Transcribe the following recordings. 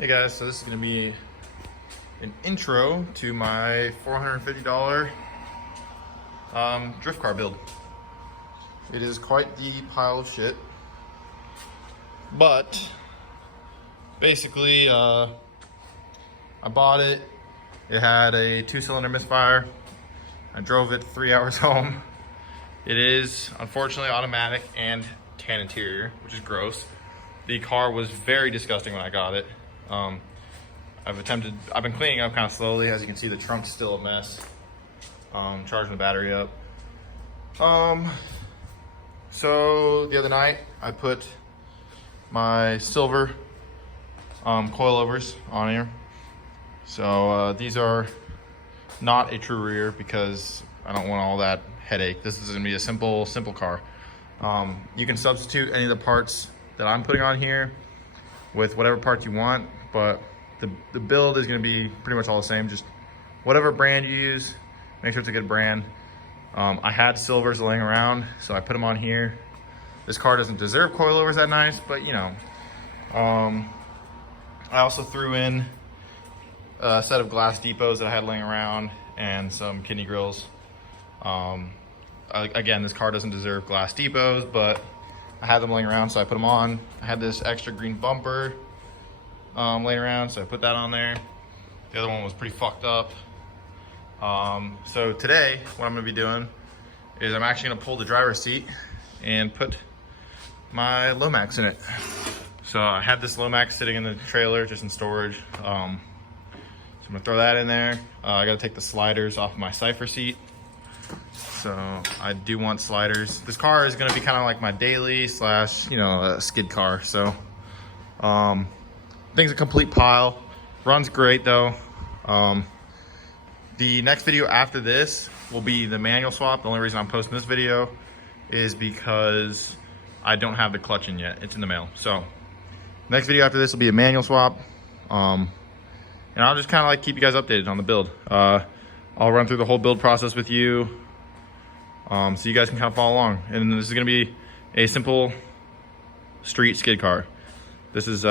Hey guys, so this is going to be an intro to my $450 drift car build. It is quite the pile of shit, but basically I bought it. It had a 2-cylinder misfire. I drove it 3 hours home. It is unfortunately automatic and tan interior, which is gross. The car was very disgusting when I got it. I've been cleaning up kind of slowly. As you can see, the trunk's still a mess. Charging the battery up. So the other night I put my silver coilovers on here. So these are not a true rear because I don't want all that headache. This is gonna be a simple car. You can substitute any of the parts that I'm putting on here with whatever parts you want, but the build is going to be pretty much all the same. Just whatever brand you use, make sure it's a good brand. I had silvers laying around, so I put them on here. This car doesn't deserve coilovers that nice, but you know. I also threw in a set of glass depots that I had laying around and some kidney grills. Again, this car doesn't deserve glass depots, but I had them laying around, so I put them on. I had this extra green bumper laying around, so I put that on there. The other one was pretty fucked up. So today, what I'm gonna be doing is I'm actually gonna pull the driver's seat and put my Lomax in it. So I had this Lomax sitting in the trailer, just in storage. So I'm gonna throw that in there. I gotta take the sliders off my Cypher seat. So I do want sliders. This car is gonna be kind of like my daily slash, a skid car. So thing's a complete pile. Runs great though. The next video after this will be the manual swap. The only reason I'm posting this video is because I don't have the clutch in yet. It's in the mail. So next video after this will be a manual swap. And I'll just kind of like keep you guys updated on the build. I'll run through the whole build process with you. So you guys can kind of follow along. And this is gonna be a simple street skid car. This is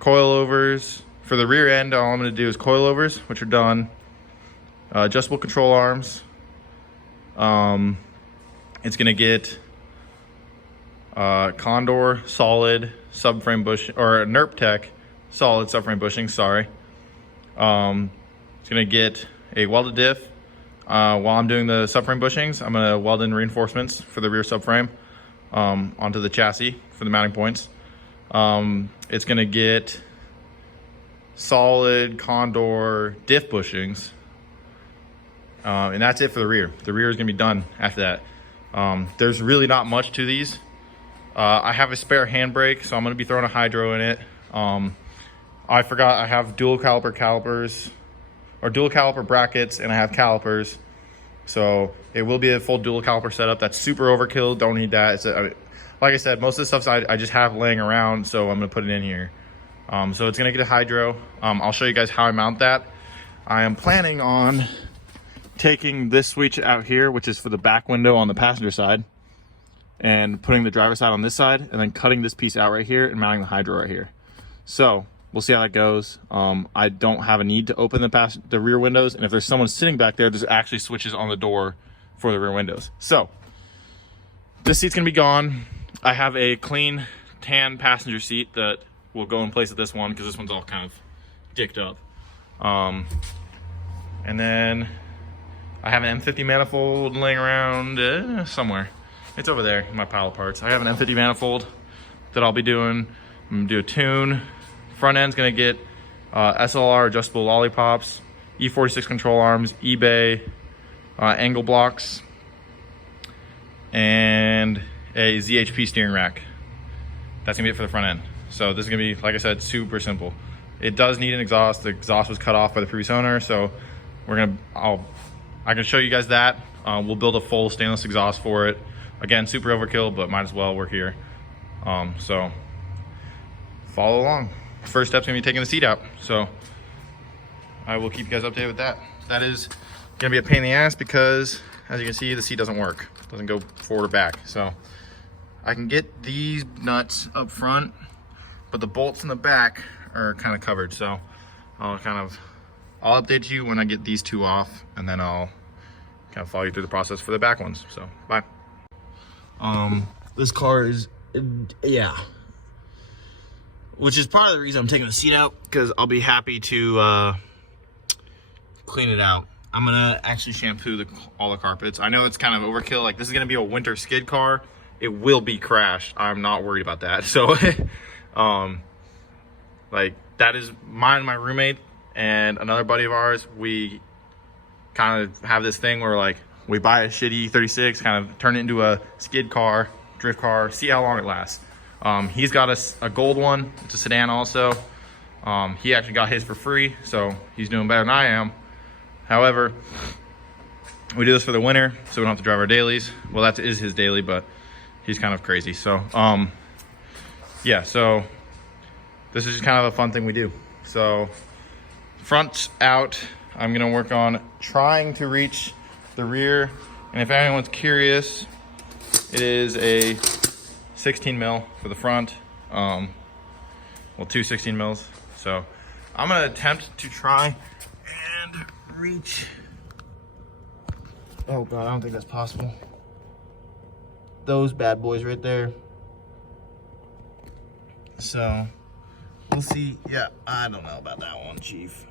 coilovers. For the rear end, all I'm gonna do is coilovers, which are done. Adjustable control arms. It's gonna get Condor solid subframe bushing, or NERP Tech solid subframe bushing, sorry. It's gonna get a welded diff. While I'm doing the subframe bushings, I'm gonna weld in reinforcements for the rear subframe onto the chassis for the mounting points. It's gonna get solid Condor diff bushings, and that's it for the rear. The rear is gonna be done after that. There's really not much to these. I have a spare handbrake, so I'm gonna be throwing a hydro in it. I forgot I have dual caliper calipers, or dual caliper brackets, and I have calipers. So it will be a full dual caliper setup. That's super overkill, don't need that. Like I said, most of the stuff I just have laying around, so I'm gonna put it in here. So it's gonna get a hydro. I'll show you guys how I mount that. I am planning on taking this switch out here, which is for the back window on the passenger side, and putting the driver's side on this side, and then cutting this piece out right here and mounting the hydro right here. So we'll see how that goes. I don't have a need to open the rear windows, and if there's someone sitting back there, there's actually switches on the door for the rear windows. So this seat's gonna be gone. I have a clean tan passenger seat that will go in place with this one because this one's all kind of dicked up. And then I have an M50 manifold laying around somewhere. It's over there in my pile of parts. I have an M50 manifold that I'll be doing. I'm gonna do a tune. Front end's gonna get SLR adjustable lollipops, E46 control arms, eBay angle blocks, and a ZHP steering rack. That's gonna be it for the front end. So this is gonna be, like I said, super simple. It does need an exhaust. The exhaust was cut off by the previous owner, so I can show you guys that. We'll build a full stainless exhaust for it. Again, super overkill, but might as well, we're here. So follow along. First step's gonna be taking the seat out. So I will keep you guys updated with that. That is gonna be a pain in the ass because, as you can see, the seat doesn't work. It doesn't go forward or back. So I can get these nuts up front but the bolts in the back are kind of covered. So I'll update you when I get these two off, and then I'll kind of follow you through the process for the back ones. So bye. This car is, yeah. Which is part of the reason I'm taking the seat out, because I'll be happy to clean it out. I'm gonna actually shampoo all the carpets. I know it's kind of overkill. Like, this is gonna be a winter skid car. It will be crashed. I'm not worried about that. So, like, that is mine, my roommate, and another buddy of ours. We kind of have this thing where, like, we buy a shitty 36, kind of turn it into a skid car, drift car, see how long it lasts. He's got a gold one. It's a sedan also. He actually got his for free, so he's doing better than I am. However, we do this for the winter, so we don't have to drive our dailies. Well, that is his daily, but he's kind of crazy. So, yeah, so this is just kind of a fun thing we do. So, front's out. I'm gonna work on trying to reach the rear. And if anyone's curious, it is a 16 mil for the front. Well, two 16 mils. So I'm gonna attempt to try and reach. Oh God, I don't think that's possible. Those bad boys right there. So we'll see. Yeah, I don't know about that one, Chief.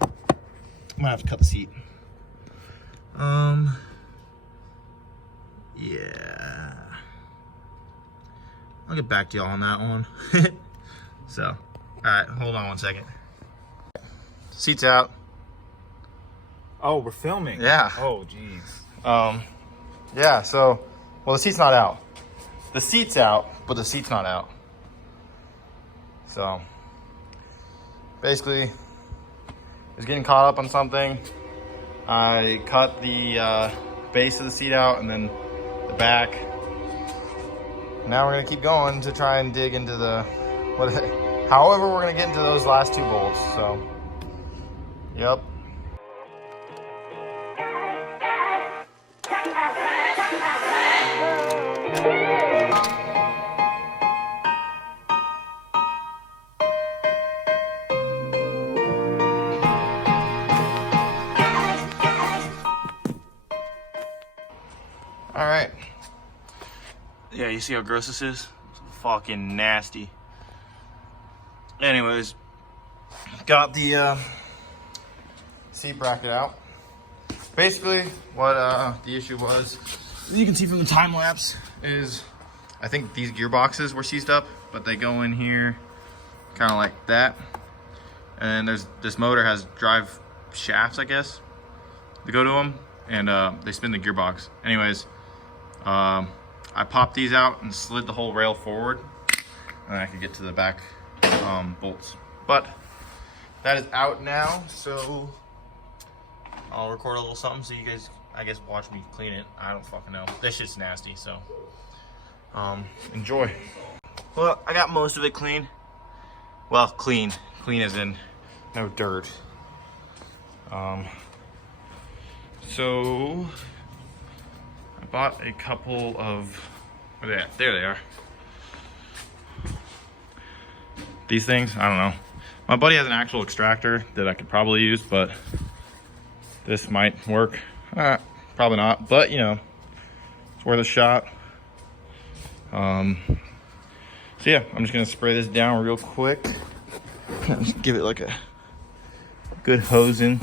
I'm gonna have to cut the seat. Yeah. I'll get back to y'all on that one. So, all right, hold on one second. Seat's out. Oh, we're filming. Yeah. Oh, jeez. Yeah, so, well, the seat's not out. The seat's out, but the seat's not out. So, basically, I was getting caught up on something. I cut the base of the seat out and then the back. Now we're gonna keep going to try and dig into the, however we're gonna get into those last two bolts, so, yep. All right. Yeah, you see how gross this is? It's fucking nasty. Anyways, got the seat bracket out. Basically, what the issue was, you can see from the time lapse, is I think these gearboxes were seized up, but they go in here kind of like that. And this motor has drive shafts, I guess, to go to them, and they spin the gearbox. Anyways, I popped these out and slid the whole rail forward, and I could get to the back bolts. But that is out now, so I'll record a little something so you guys, I guess, watch me clean it. I don't fucking know. This shit's nasty, so enjoy. Well, I got most of it clean. Well, clean as in no dirt. So I bought a couple of, where are they at? There they are. These things, I don't know. My buddy has an actual extractor that I could probably use, but this might work. Probably not, but you know, it's worth a shot. So yeah, I'm just gonna spray this down real quick. Just give it like a good hosing.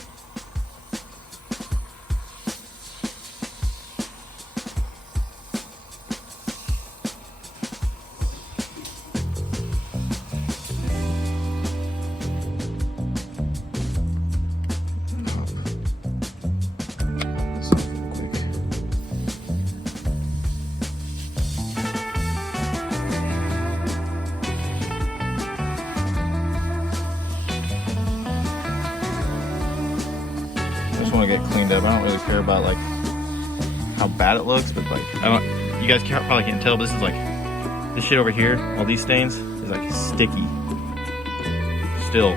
I just want to get cleaned up. I don't really care about like how bad it looks, but like you guys probably can't tell, but this is like, this shit over here, all these stains is like sticky still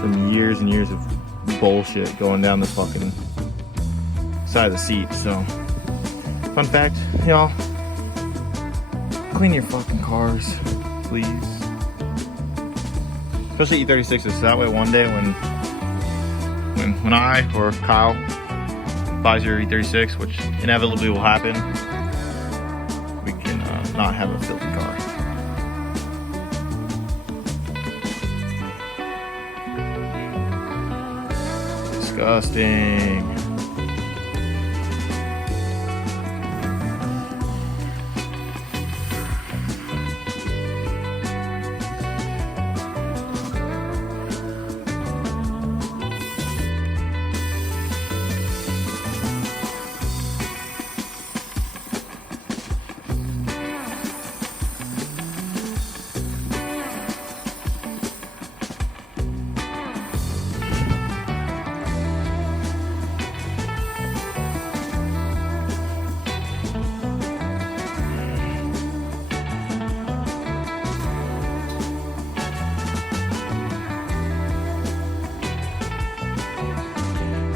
from years and years of bullshit going down the fucking side of the seat. So fun fact, y'all, clean your fucking cars. please. Especially E36s, so that way one day when I or Kyle buys your E36, which inevitably will happen, we can not have a filthy car. Disgusting.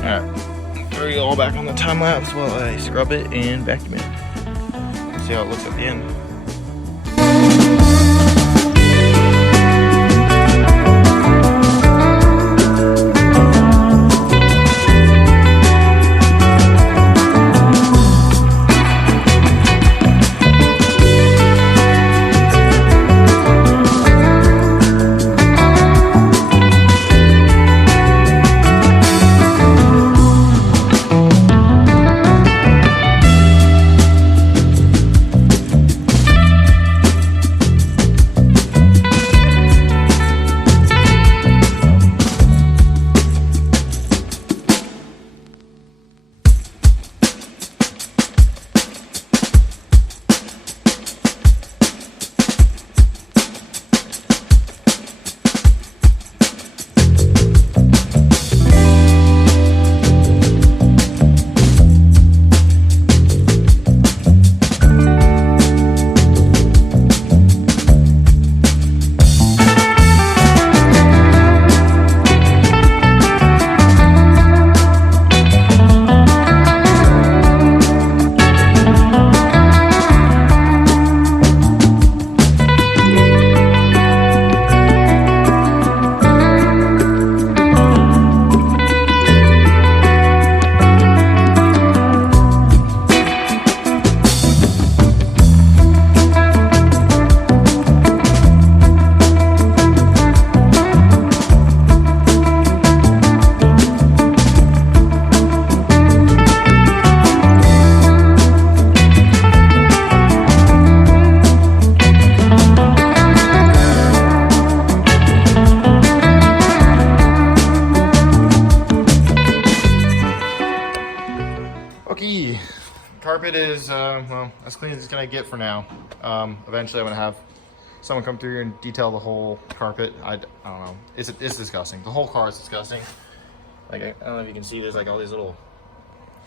Alright, throw you all back on the time lapse while I scrub it and vacuum it. See how it looks at the end. Okay, carpet is well, as clean as it's gonna get for now. Eventually I'm gonna have someone come through here and detail the whole carpet. I don't know, it's disgusting. The whole car is disgusting. Like, I don't know if you can see, there's like all these little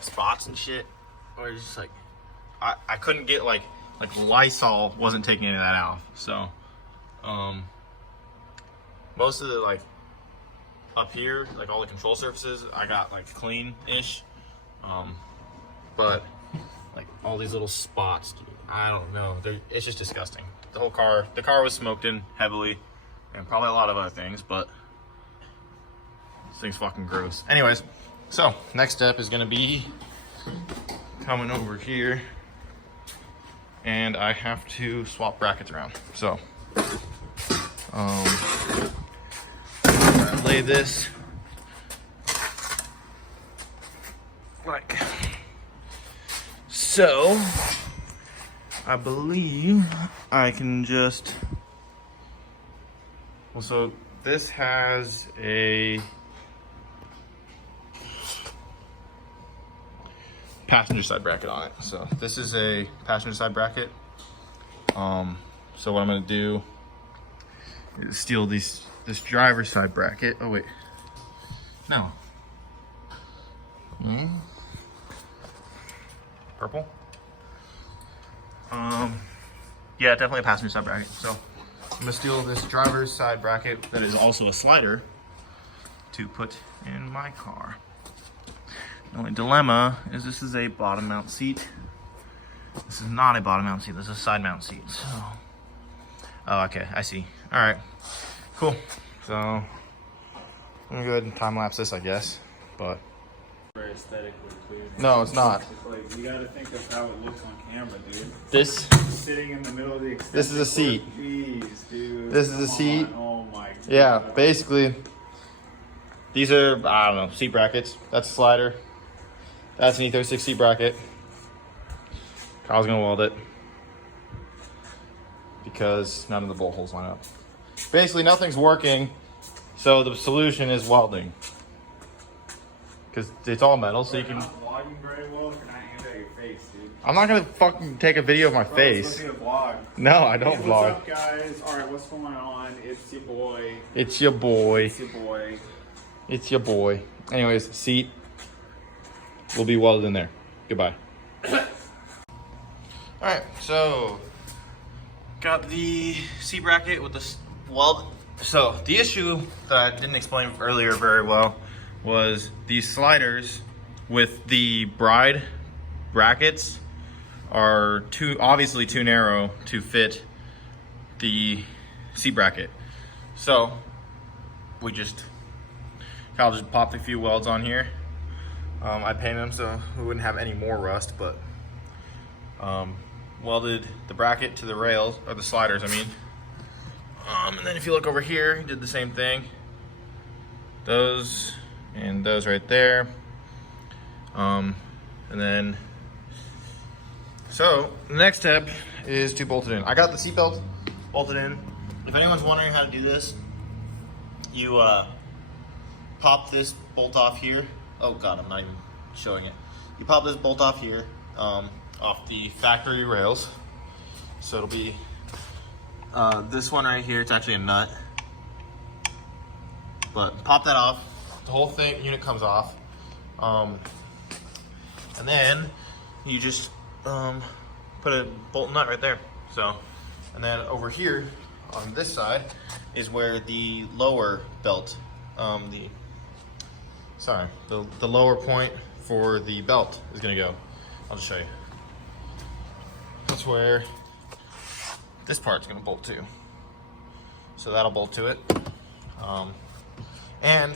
spots and shit, or it's just like, I couldn't get like Lysol wasn't taking any of that out. So, most of the like up here, like all the control surfaces, I got like clean-ish. But like all these little spots, dude, I don't know. It's just disgusting. The whole car, the car was smoked in heavily, and probably a lot of other things, but this thing's fucking gross. Anyways, so next step is gonna be coming over here, and I have to swap brackets around. So, lay this like so. I believe I can just, well, so this has a passenger side bracket on it. So this is a passenger side bracket. So what I'm gonna do is steal this driver's side bracket. Oh wait, no. Purple. Yeah, definitely a passenger side bracket. So I'm gonna steal this driver's side bracket that is also a slider to put in my car. The only dilemma is this is a bottom mount seat. This is not a bottom mount seat, this is a side mount seat. So Oh, okay, I see. All right, cool. So I'm gonna go ahead and time lapse this, I guess. But Very aesthetically clear. no, it's not. It's like, you gotta think of how it looks on camera, dude. This Sitting in the middle of the extended This is a seat. court. Jeez, dude. This is a Come seat. on. Oh my god. Yeah, basically, these are, I don't know, seat brackets. That's a slider. That's an E36 seat bracket. Kyle's gonna weld it because none of the bolt holes line up. Basically, nothing's working, so the solution is welding. Because it's all metal, so you You're can. not vlogging very well if you're not aimed at your face, dude. I'm not gonna fucking take a video of my Bro, face. it's supposed to be a vlog. No, I don't Hey, vlog. what's up, guys? Alright, what's going on? It's your boy. It's your boy. It's your boy. It's your boy. Anyways, seat will be welded in there. Goodbye. Alright, so got the seat bracket with the weld. So the issue that I didn't explain earlier very well was these sliders with the bride brackets are obviously too narrow to fit the seat bracket. So Kyle just popped a few welds on here. I painted them so we wouldn't have any more rust, but welded the bracket to the rails, or the sliders, I mean. And then if you look over here, he did the same thing. Those and those right there. And then, so the next step is to bolt it in. I got the seatbelt bolted in. If anyone's wondering how to do this, you pop this bolt off here. Oh God, I'm not even showing it. You pop this bolt off here, off the factory rails. So it'll be this one right here. It's actually a nut, but pop that off. The whole unit comes off, and then you just put a bolt and nut right there. So, and then over here on this side is where the lower belt, the lower point for the belt is gonna go. I'll just show you. That's where this part's gonna bolt to. So that'll bolt to it. And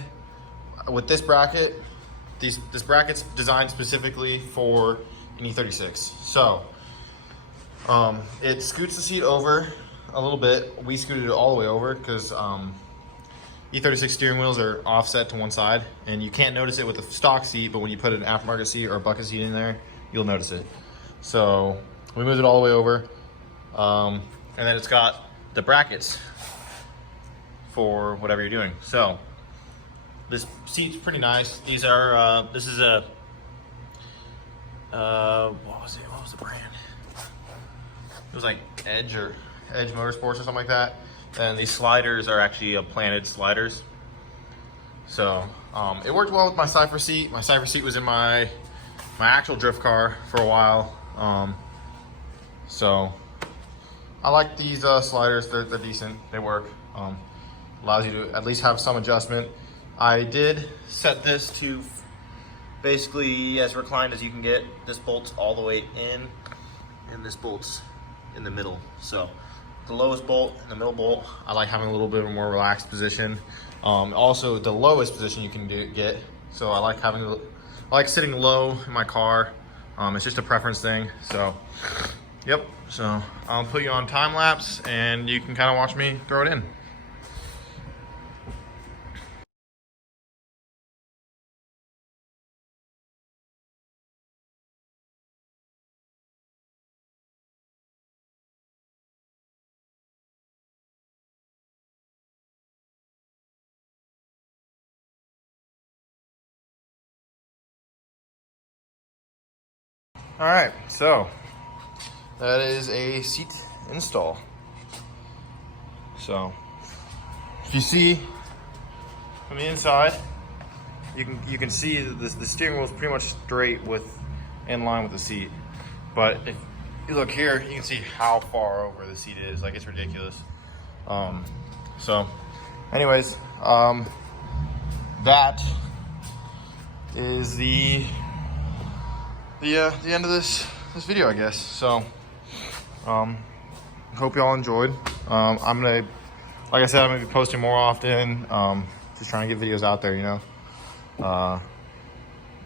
with this bracket, this bracket's designed specifically for an E36. So it scoots the seat over a little bit. We scooted it all the way over because E36 steering wheels are offset to one side, and you can't notice it with a stock seat, but when you put an aftermarket seat or a bucket seat in there, you'll notice it. So we moved it all the way over, and then it's got the brackets for whatever you're doing. So this seat's pretty nice. These are this is a what was the brand? It was like Edge Motorsports or something like that. And these sliders are actually planted sliders. So it worked well with my Cypher seat. My Cypher seat was in my actual drift car for a while. So I like these sliders. They're decent. They work. Allows you to at least have some adjustment. I did set this to basically as reclined as you can get. This bolts all the way in, and this bolts in the middle. So the lowest bolt and the middle bolt, I like having a little bit of a more relaxed position. Also, the lowest position you can get. So I like sitting low in my car. It's just a preference thing. So, yep. So I'll put you on time lapse, and you can kind of watch me throw it in. All right, so that is a seat install. So if you see from the inside, you can see that the steering wheel is pretty much straight in line with the seat. But if you look here, you can see how far over the seat is. Like, it's ridiculous. So anyways, that is the end of this video, I guess. So hope y'all enjoyed. I'm gonna, like I said, I'm gonna be posting more often. Just trying to get videos out there, you know.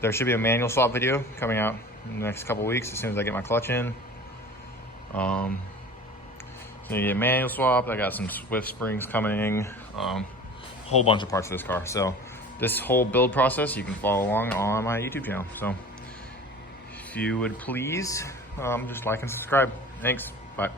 There should be a manual swap video coming out in the next couple weeks as soon as I get my clutch in. So you get manual swap. I got some Swift springs coming. A whole bunch of parts for this car. So this whole build process you can follow along on my YouTube channel. So if you would please just like and subscribe. Thanks. Bye.